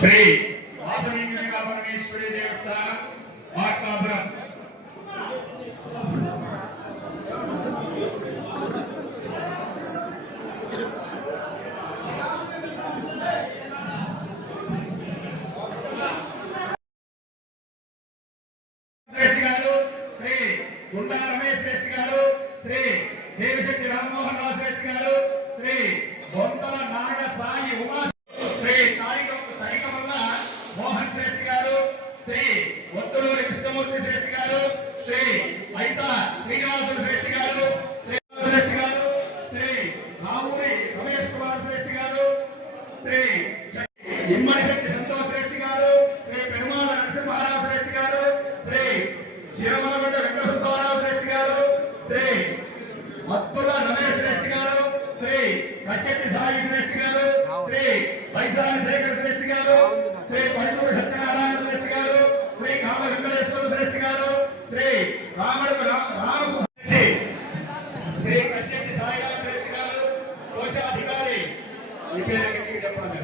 శ్రీ వాసవి పరమేశ్వరి దేవస్థానం మార్కాపురం శ్రీ గుండా రమేష్ రెడ్డి గారు, శ్రీ దేవిశెట్టి రామ్మోహన్ రావు రెడ్డి గారు, శ్రీ బొంతల నాగ సాయి ఉమా, శ్రీ తరికమల్ల మోహన్ రెడ్డి గారు, శ్రీ ఒత్తులూరి కృష్ణమూర్తి రెడ్డి గారు, శ్రీ అయిత శ్రీనివాసులు రెడ్డి గారు, శ్రీ రెడ్డి గారు, శ్రీ రావుడి రమేష్ కుమార్ రెడ్డి గారు, శ్రీ ఇమ్మడి శెట్టి సంతోష్ రెడ్డి గారు, శ్రీ పెరుమాల నరసింహారావు రెడ్డి గారు, శ్రీ చిరమలగడ్డ వెంకటసుబ్బారావు రెడ్డి గారు, శ్రీ మత్తుల రమేష్ రెడ్డి గారు, శ్రీ కశ్యపి సాయి రెడ్డి గారు, శ్రీ వైశాలి శేఖర్ రెడ్డి గారు, శ్రీ పల్లూరి సత్యనారాయణ రెడ్డి గారు, శ్రీ కామ వెంకటేశ్వర రెడ్డి గారు, శ్రీ రామడు రామసుబ్బారెడ్డి, శ్రీ కశ్యపి సాయిరామ్ రెడ్డి గారు, కోశాధికారి ఈ పేరు చెప్పండి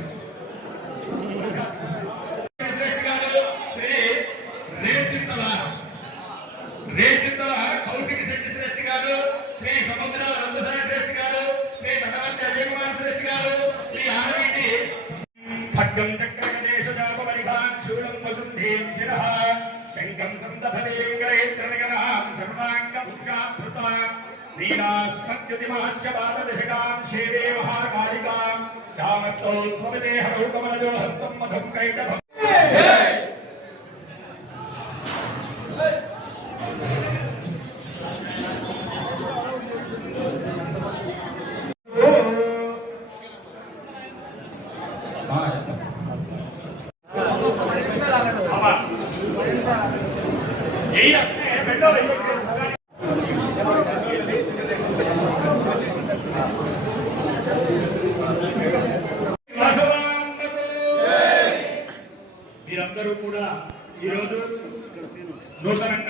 రెడ్డి గారు, శ్రీ రేచిత్తల కౌశిక శెట్టి రెడ్డి గారు, శ్రీ సముద్రాల రంగసాయి రెడ్డి గారు, శ్రీ నగరంతి అజయ్ కుమార్ రెడ్డి గారు, శ్రీ ఆరవీటి ఖడ్గం చక్రగదేశూలం వసుంధీం శిరః శంఖం సందధదేం గరేత్రనగరాం సర్వాంగభుజాభృత నీలాస్మద్యుతిమాస్య పాదదశకాం శేదే మహాకాళికాం రామస్థౌ స్వవిదేహ రూపమనజో హస్తం మధుం కైటభం. మీరందరూ కూడా ఈరోజు నూతనంగా